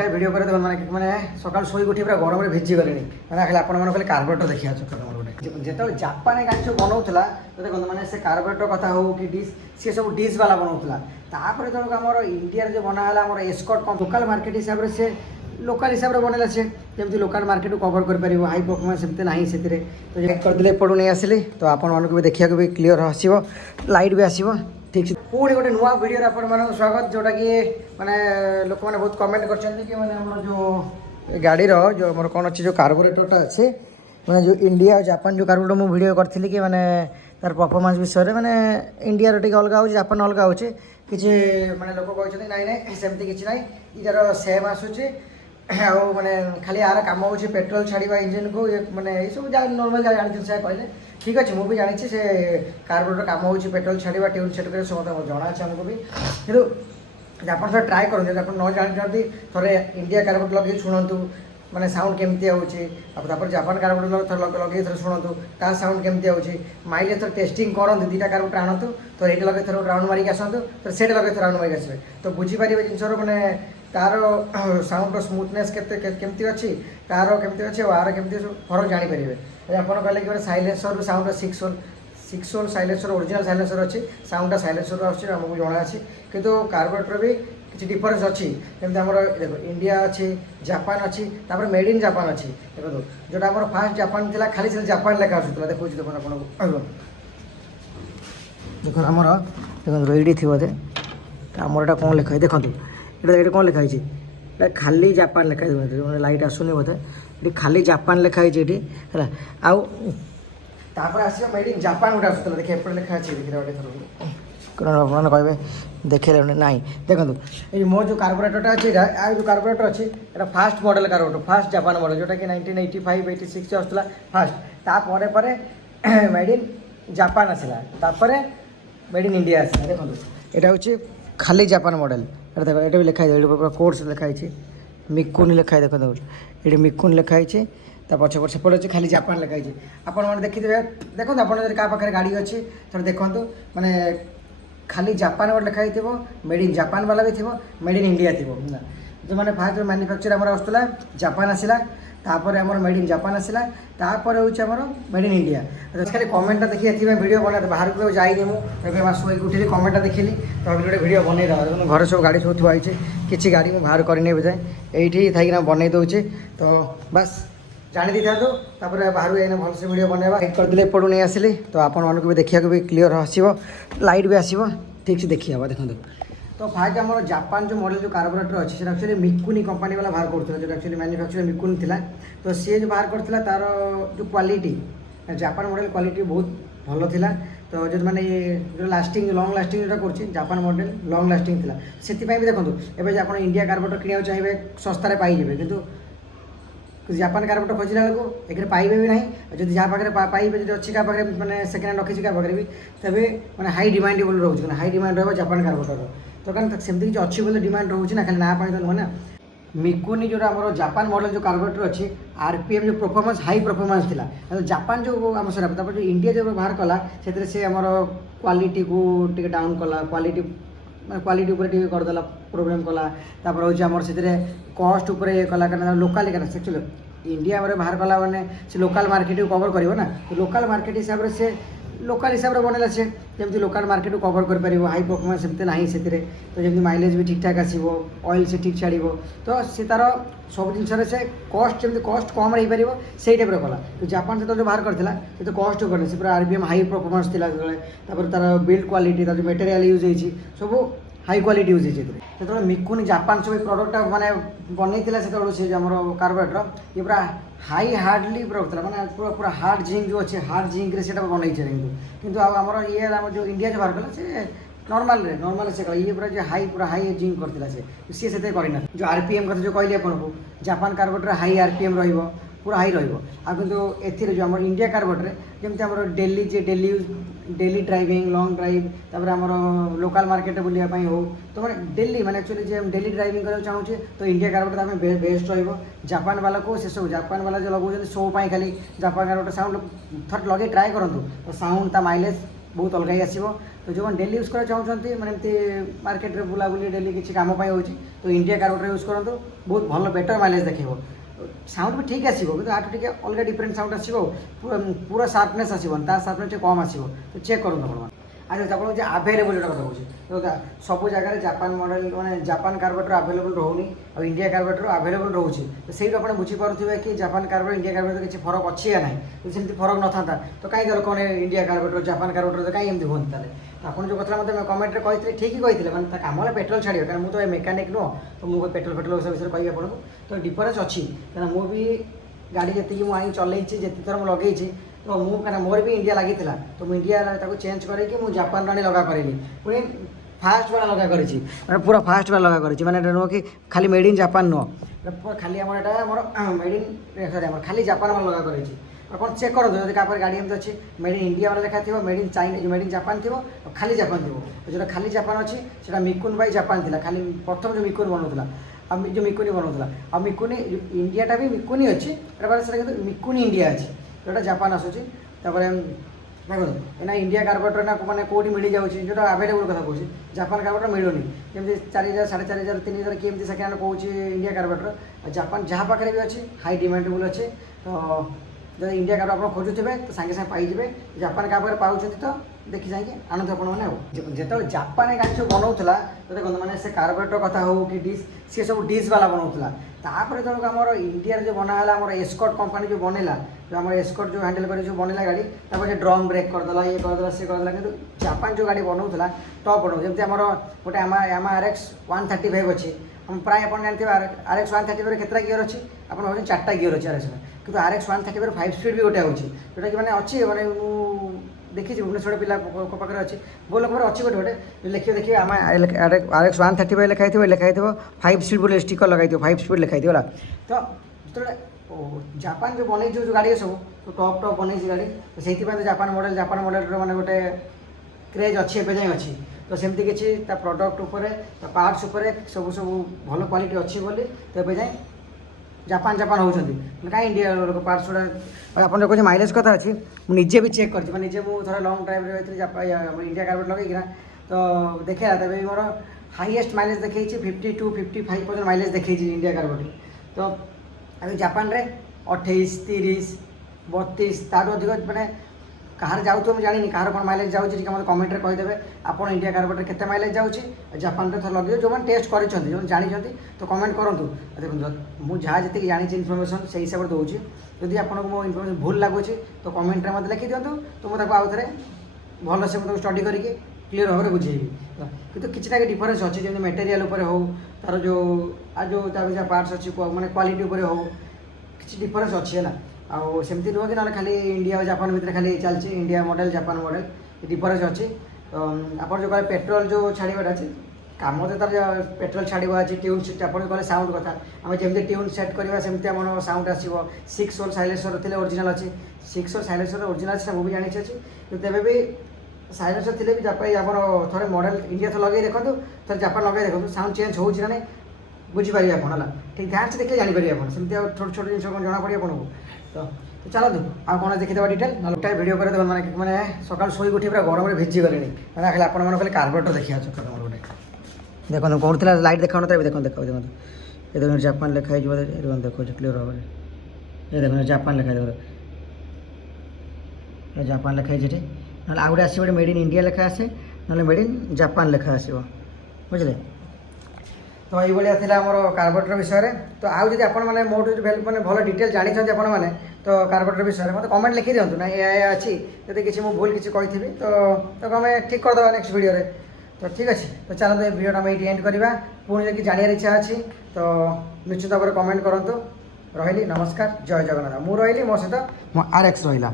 गोटाए video करे मैंने मैंने सकाल शोक उठी पूरा गरम भिजी गले मैंने खाली आप कहले कार्बोरेटर देखा गोटे जो जापान गाड़ी सब बनाऊला तो देखो मैंने से कार्बोरेटर कथा हो कि डिश सी सब डिश वाला बनाऊला तापर जो आम इंडिया जो बनाला आम एस्कॉर्ट लोकल मार्केट हिसाब से लोकल हिसाब से बनला से जमी लोकल मार्केट को कवर कर हाई परफॉर्मेंस सेमती ना से तो चेक करदे एपटू नहीं आसिली तो आपण भी देखा भी क्लीयर आसो लाइट भी आसो ठीक से पुणी गोटे नुआ वीडियो आपण मानक स्वागत जोटा कि माने लोक मैंने बहुत कमेंट करछन कि माने हमर जो गाड़ी जो मोर कौन अच्छे जो कार्बोरेटरटा अच्छे मैंने जो इंडिया और जापान जो कार्बोरेटर मुझे वीडियो करी कि मैंने तार परफॉर्मेंस विषय में इंडिया टे अलग हो जापान अलग हो किसी माने लोक कहते ना ना सेमती किसी ना इधर सेम आसूचे मैंने खाली यार कम हो पेट्रोल छाड़ा इंजिन को मैंने ये सब नॉर्मल जानी से कहले ठीक अच्छे मुझे जानी से कार्बोरेटर कम हो पेट्रोल छाड़ा ट्यून सेट कर सब जना अच्छे आमको भी कि आप ट्राए करेंगे आप न जानते थे इंडिया कार्बोरेटर लगे शुणु माने साउंड केमती हो जापान कार्बोरेटर लगे थोड़ा शुणु ता साउंड केमती हो माइलेज थोड़ा टेस्टिंग करते दुईटा कार्बोरेटर आणतु तो ये लगे थोड़ा राउंड मारिक आसतु तो से लगे थोड़ा राउंड मारिक आसवे तो बुझीपारे जिनसर मैंने तार साउंड स्मूथनेस केमती अच्छी तार केमती अच्छे आर केमती फरक जानीपर आप कहले कि silencer sound six hole silencer original silencer अच्छी साउंडा साइलेंसर आमको जना अच्छी किंतु कार्बोरेटर भी किसी डिफरेंस अच्छी जमी आम देखो इंडिया अच्छी जापान अच्छी मेड इन जापान अच्छी देखो जोटा आम फास्ट जापान थी खाली से जापान लेखा आसूला देखो देखो आपको देखो आमर देखो ये थी बोधे आमर एटा कौन लिखा है देखो ये कौन लिखाई है खाली जापान लिखाई लाइट आसुनी बोधे ये खाली जापान लिखाई है आउ तापर आस मेड इन जापान गोटे आसूला देखिए एपटे लिखा अच्छे देखिए गोटे थोड़ा कौन कहे देखे ना देखो ये मो जो कार्बोरेटरटा अच्छी जो कार्बोरेटर अच्छी ये fast model carburettor fast Japan model जोटा कि 1985 86 आसूला फास्ट तापर पर मेड इन जापान आसला तापर मेड इन इंडिया आसला देखो यहाँ हूँ खाली जापान मॉडल देखो ये भी लिखाई पूरा कोर्स लिखाई मिकुन लिखाई देखो ये मिकुन लिखाई पछ पछ सेपटे अच्छे खाली जापान लिखाई आपने देखिए देखो आप पाखे गाड़ी अच्छी थोड़ा देखो माने खाली जापान गोटे लिखाई थो मेड इन जापान वाला भी थी मेड इन इंडिया थी जो मैंने फास्ट मैन्युफैक्चर आम आसूला जापान आसला तापर आम मेड इन जापान आसला तापर हूँ मेड इन इंडिया खाली कमेंटा देखिए वीडियो बना बाहर को जाइए मुझे शोक उठिली कमेंटा देखिली तो गोटे वीडियो बनई देवा घर सब गाड़ी सब थुआई किसी गाड़ी मुझे बाहर करनी बजाय ये थी बनई दूचे तो बस जानी दी था बाहर आईना भलसे वीडियो बनवा एक करदे एपटू नहीं आसिली तो आपको भी देखा भी क्लीयर आसो लाइट भी आसो ठीक से देखी हे देखो तो फास्ट आम जापान जो मॉडल जो कार्बोरेटर अच्छी से एक्चुअली मिकुनी कंपनी वाला बाहर करते जो एक्चुअली मैन्युफैक्चर मिकुनी थी तो सी जो बाहर करता तार जो क्वालिटी जापान मॉडल क्वालिटी बहुत भल था तो जो मैंने जो लास्टिंग लंग लास्टिंग जो कर जापान मॉडल लंग लास्टिंग थी से भी देखो एवं आप इंडिया कार्बोरेटर किणा चाहिए सस्तार पाइबे कितु जापान कार्बोरेटर खोजला बेलू एक पाइबे भी ना जो जहाँ पाखे पाइबे जो अच्छी क्या पाखे मैंने सेकेंड हैंड रखी क्या पाखे भी तबे मैंने हाई डिमांडेबल रोज हाई डिमांड रहा जापान कार्बोरेटर तो कारण सेमती किसी अच्छी बोले डिमांड रोचे ना खाली ना पाई तो नुह ना मिकुनी जो आम जापान मॉडल जो कार्बोरेटर अच्छी आरपीएम जो परफॉर्मेंस हाई परफॉर्मेंस था जापान जो आम सर जो इंडिया जो बाहर कला से आमर क्वालिटी को टे डाउन कला क्वालिटी क्वालिटी उपर टे करदेला प्रोब्लेम कला हूँ आमर से कस्ट उपर ये कला कारण लोकाल एक्चुअली इंडिया बाहर कला मैंने से लोकल मार्केट को कवर कर ना तो लोकल मार्केट हिसाब से लोकल हिसाब से बनला से जमी लोकल मार्केट को कवर कर हाई परफॉर्मेंस सेमती ना से तो जमी माइलेज भी ठीक ठाक आसो ऑयल से ठीक छाड़ तो सी तार सब जिन से कस्ट जमी कस्ट कम रही से टाइप कला तो जापान से जो बाहर करता तो कस्ट करनी से पूरा आरपीएम हाई परफॉर्मेंस थी तार बिल्ड क्वालिटी जो मटेरियल यूज होती सब हाई क्वालिटी यूज होती जो मिकुनी जापान सब प्रडक्टा मैंने बनई से कार्बोरेटर ये पूरा हाई हार्डली पूरा मैंने पूरा पूरा हार्ड जिंक जो अच्छे हार्ड जिंक से बनई किंतु आम ये जो इंडिया जो बाहर कला से नॉर्मल से ये पूरा हाई जिंक करता से करना जो आरपीएम कथा जो कहली आपको जापान कार्बोरेटर हाई आरपीएम रहा पूरा हाई रही जो आम इंडिया कार्बोरेटर जमी आम डेली ड्राइविंग लंग ड्राइव आम लोकल मार्केट बुलाई हो तो मैं डेली मैंने एक्चुअली डेली ड्राइविंग करना चाहूँचे तो इंडिया कार्बोरेटर आम बेस्ट जापान वाला को से सब जापान वाला जो लगे शो खाली जापान कार्बोरेटर साउंड थोड़ा लगे ट्राए करूँ तो साउंड ता माइलेज बहुत अलग ही आसो तो जो डेली यूज करा चाहते मैंने मार्केट में बुलाबुली डेली किसी काम हो तो इंडिया कार्बोरेटर यूज करूँ बहुत भल बेटर माइलेज देखो साउंड भी ठीक आसो कि आठ टे अलग डिफरेंट साउंड आसो पूरा शार्पनेस आसोन शार्पनेस कम आसो तो चेक करूँ आप अच्छा आप आभेलेबल जो कथा कहूँ सब जगह जापान मॉडल मैंने जापान कार्बोरेटर आभेलेबल रोनी और इंडिया कार्बोरेटर आभेलेबल रोचे तो सही आप बुझीपे कि जापान कार्बोरेटर इंडिया कार्बोरेटर किसी फरक अच्छी या ना तो सेमती फरक न था तो कहीं लोक मैंने इंडिया कार्बोरेटर जापान कार्बोरेटर तो कहीं एमती हूँ तो आप जो कथा मतलब कमेंट में कही ठीक ही कही मैंने कम पेट्रोल छाड़ कारण मुझे मेकानिक नुह तो मुझे पेट्रोल पेट्रोल विषय कही आपको तो डिफरेन्स अच्छी कहीं मुझे गाड़ी जी मुझे चलई जी थर लगे तो मुझे मोर भी इंडिया लगी तो मुझे इंडिया चेंज करके मुझे जापान आनी लगा करेली पुणी फास्ट वाला लगा करी मैंने पूरा फास्ट वाला लगा करी मैंने नुह कि खाली मेड इन जापान नुह खाली आम मोर मेड इन सरी खाली जापान वाला लगा करी आप चेक करूँ जो क्या गाड़ी एमती अच्छी मेड इन इंडिया वाला लिखा थी made in China made in Japan थी खाली जापान थी जो खाली जापान अच्छी से मिकुन बाई जापान थी खाली प्रथम जो मिकुन बनाऊला जो मिकुनी बनाऊला आ मिकुनी इंडियाटा भी मिकुनी अच्छी कि मिकुनी इंडिया अच्छी जोटा जापान आसूँ देखो ना इंडिया कार्बोरेटर ना मैंने कौटी मिल जाऊँगी जो आभेलेबल कथा कहूँ जापान कार्बोरेटर मिलूनी जमी 4000 4500 3000 केमती सेकेंड कहूँ इंडिया कार्बोरेटर जापान जहाँ पाखे भी अच्छी हाई डिमांडेबल अच्छे तो जो इंडिया कार्बोरेटर आप खोजुवे तो सागे सागे पाइबे जापान कार्बोरेटर पाँच तो देखी जाए आनंद आपने जो जापान गाड़ी सब बनाऊला तो देखो मैंने से कार्बोरेटर कथा हो कि डिश सी सब डिश वाला बनाऊला तापर जो आम इंडिया जो बनाला आम एस्कॉर्ट कंपनी जो बनला जो आम एस्कॉर्ट जो हैंडल कर जो बनला गाड़ी तापर ड्रम ब्रेक करदेला ये करदेला सी करदेला कि जापान जो गाड़ी बनाऊला टॉप बनाऊ जमी आम गोटे आम RX 135 अच्छी प्राय आप जानते RX 135 केतटा गियर अच्छी आप भाई 4टा गियर अच्छी RX में कि RX 135 5 स्पीड भी गोटे होची जोटा कि मैंने अच्छी मैंने देखी भुवनेश्वर पिला पाखे अच्छी बहुत लोक अच्छी गोटे गोटे लिखिए देखिए आम RX 135 लिखाई 5 स्पीड बोले स्टिकर लगाई 5 स्पीड लिखाई है तो जो जापान जो बन जो गाड़ी सब तो टॉप टॉप बन गाड़ी तो से तो जापान मॉडल मैंने गोटे क्रेज अच्छी एवं जाए अच्छी तो सेमती किसी प्रडक्ट उपर पार्ट्स उपर सब सब भल क्वालिटी अच्छी बोली तो एवं जाए जापान जापान होती कहीं इंडिया लोक पार्ट्स गुड़ा आप जो माइलेज कथा अच्छी मुझे भी चेक कर निजे मुझे लंग ड्राइव रही इंडिया कार्बोरेटर लगेगा तो देखा तब मोर हाईएस्ट माइलेज देखी 52 55% माइलेज देखी इंडिया कार्बोरेटर तो अभी जापान रे 28 30 32 तार अधिक मैंने कहार जाऊ तो मुझे जानी कहार कौन माइलेज जाऊँगी मतलब कमेंट में कहीदेवे आप इंडिया कार्बोरेटर केते माइलेज जाऊँगी जापान थर लगे जो मैंने टेस्ट कर जानी तो कमेंट करूँ देखो मुझे जहाँ जी जानी इनफर्मेशन से हिसाब से दूसरी जदि आपको मो इनफर्मेशन भूल लगुच तो कमेंट में मतलब लिखि दिखाँ तो मुझे आउ थे भलसे मुझे स्टडी करके क्लीयर भाव में बुझेबी कि किसी ना कि डिफरेन्स अच्छी जमी मटेरियल हो तार जो जो पार्ट्स अच्छी मैंने क्वालिटी उपर हो किसी डिफरेन्स अच्छी है आउ सेमती नुह कि ना खाली इंडिया और जापान भितर खाली चलती India model Japan model difference अच्छी तो आप जो कहे पेट्रोल जो छाड़ा अच्छे कम तो तार पेट्रोल छाड़ा अच्छी ट्यून सेट आप कहे साउंड कथा आम जमी ट्यून सेट करवा सेमती आम साउंड आसो 6 होल साइलेंसर थे ओरिजिनल अच्छी 6 होल साइलेंसर ओरिजिनल अच्छी मुझे जानी अच्छी तो तेज भी साइलेंसर थे भी जापान आप थे मॉडल इंडिया तो लगे देखो थे जापान लगे देखो साउंड चेंज हो ना बुझीपारे आप ठीक ध्यान से देखिए जानीपारे आप सेमती छोट छोट जिन कौन जना पड़े आपको तो चलतु आ कौन देखीदे डिटेल ना गोटे भिडियो कर मैंने सका शोक उठी पूरा गरम भिजी गले मैंने खाली आप खाली कार्बोरेटर देखा तुम गोटे देखो कौन थी लाइट देखा ना देखो देखो देखो ये देखो जापान लिखाई देखो क्लीयर भाव ये देखो जापान लिखाई देखो जापान लिखाई ना आउ गए आसो मेड इन इंडिया लेखा आसे ना मेड इन जापान लेखा आसो बुझे तो ये थी आम कार्बोरेटर विषय तो आउ जब आपने मोटू मैंने भल डिटेल जानते आपने तो कार्बोरेटर विषय मतलब कमेंट लिखि दिखाँ ना ये अच्छी जब किसी मुझे भूल किसी कही तो आम ठीक करदे नेक्स्ट वीडियो तो ठीक अच्छे तो चलते ये वीडियो ये एंड करवा पुणी जब जानवर इच्छा अच्छी तो निश्चित भाव में कमेंट करूँ रही नमस्कार जय जगन्नाथ मु रही मो सहित मो RX रहा।